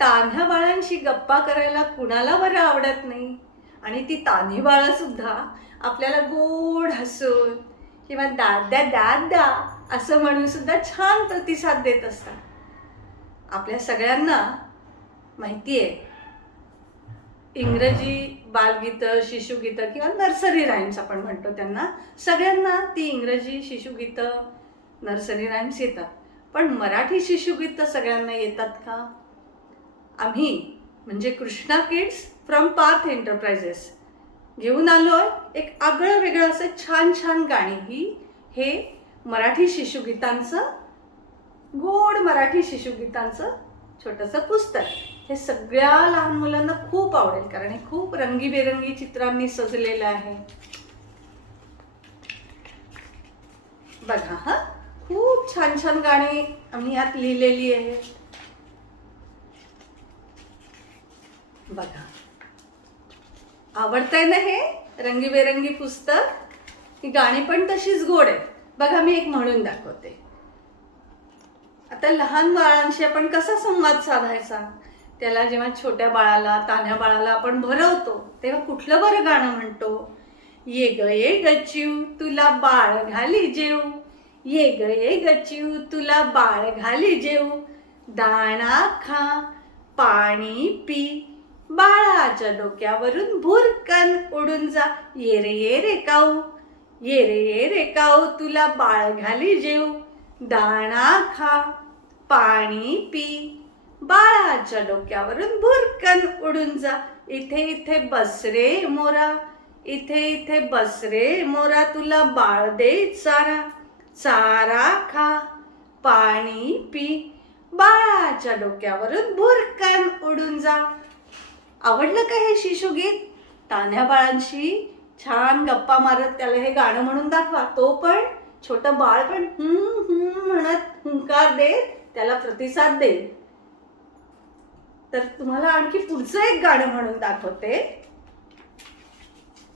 तान्ह्या बाळांशी गप्पा करायला कुणाला बरं आवडत नाही. आणि ती तान्ही बाळंसुद्धा आपल्याला गोड हसून किंवा दाद्या दादा असं म्हणून सुद्धा छान प्रतिसाद देत असतात. आपल्या सगळ्यांना माहिती आहे, इंग्रजी बालगीतं, शिशुगीतं किंवा नर्सरी राईम्स आपण म्हणतो त्यांना, सगळ्यांना ती इंग्रजी शिशुगीतं, नर्सरी राईम्स येतात. पण मराठी शिशुगीतं सगळ्यांना येतात का? आम्ही म्हणजे Krishna kids from Parth enterprises घेऊन आलोय एक आगळं वेगळं असं छान छान गाणी. हे मराठी शिशुगीतांचं, गोड मराठी शिशुगीतांचं छोटंसं पुस्तक. हे सगळ्या लहान मुलांना खूप आवडेल, कारण हे खूप रंगीबेरंगी चित्रांनी सजलेलं आहे. बघा हा, खूप छान छान गाणी आम्ही यात लिहिलेली आहे. बघा, आवडतंय ना हे रंगीबेरंगी पुस्तक? ही गाणी पण तशीच गोड आहेत. बघा, मी एक म्हणून दाखवते. आता लहान बाळांशी आपण कसा संवाद साधायचा? त्याला जेव्हा छोट्या बाळाला, तान्ह्या बाळाला आपण भरवतो तेव्हा कुठलं बरं गाणं म्हणतो? ये ग चिव तुला बाळ घाली जेव, ये ग चिव तुला बाळ घाली जेव, दाणा खा पाणी पी, बाळाच्या डोक्यावरून भुरकन उडून जा, ये रे काऊ, ये रे काऊ तुला बाळ घाली जेव, दाणा खा पाणी पी, बाळाच्या डोक्यावरून भुरकन उडून जा, इथे इथे बस रे मोरा, इथे इथे बस रे मोरा, तुला बाळ दे चारा, चारा खा पाणी पी, बाळाच्या डोक्यावरून भुरकन उडून जा. आवडलं का हे शिशुगीत? तान्ह्या बाळांशी छान गप्पा मारत त्याला हे गाणं म्हणून दाखवा. तो पण, छोटं बाळ पण म्हणत हुंकार देत त्याला प्रतिसाद दे. तर तुम्हाला आणखी पुढचं एक गाणं म्हणून दाखवते.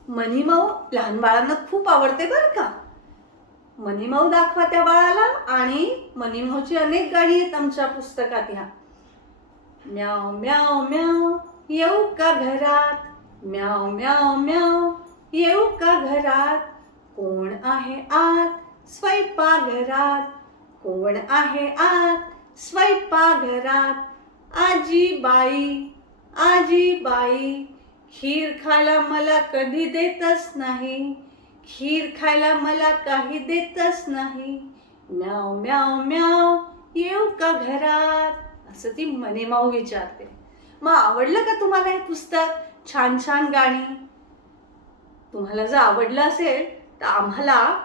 मनीमाऊ लहान बाळांना खूप आवडते बरं का. मनीमाऊ दाखवा त्या बाळाला. आणि मनीमाऊची अनेक गाणी आहेत आमच्या पुस्तकात. ह्या म्याव म्याव म्याव येऊ का घरात, म्याव म्याव म्याव येऊ का घरात, कोण आहे आत स्वयंपाकघरात, कोण आहे आत स्वयंपाकघरात, आजीबाई आजीबाई, खीर खायला मला कधी देतच नाही, खीर खायला मला काही देतच नाही, म्याव म्याव म्याव येऊ का घरात, असं ती मनीमाऊ विचारते. मग आवडलं का तुम्हाला हे पुस्तक? छान छान गाणी. तुम्हाला जर आवडलं असेल तर आम्हाला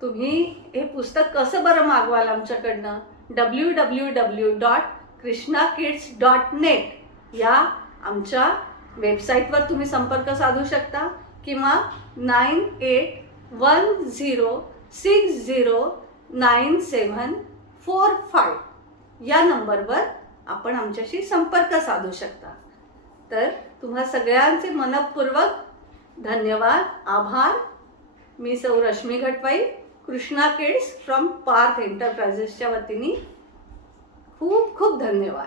तुम्ही हे पुस्तक कसं बरं मागवाल आमच्याकडनं? www.krishnakids.net या आमच्या वेबसाईटवर तुम्ही संपर्क साधू शकता, किंवा 9810609745 या नंबरवर आपण आमच्याशी संपर्क साधू शकता. तर तुम्हा सगळ्यांचे मनपूर्वक धन्यवाद, आभार. मी सौ रश्मी घटवाई, कृष्णा किड्स फ्रॉम पार्थ एंटरप्राइजेसच्या वतीने खूप खूप धन्यवाद.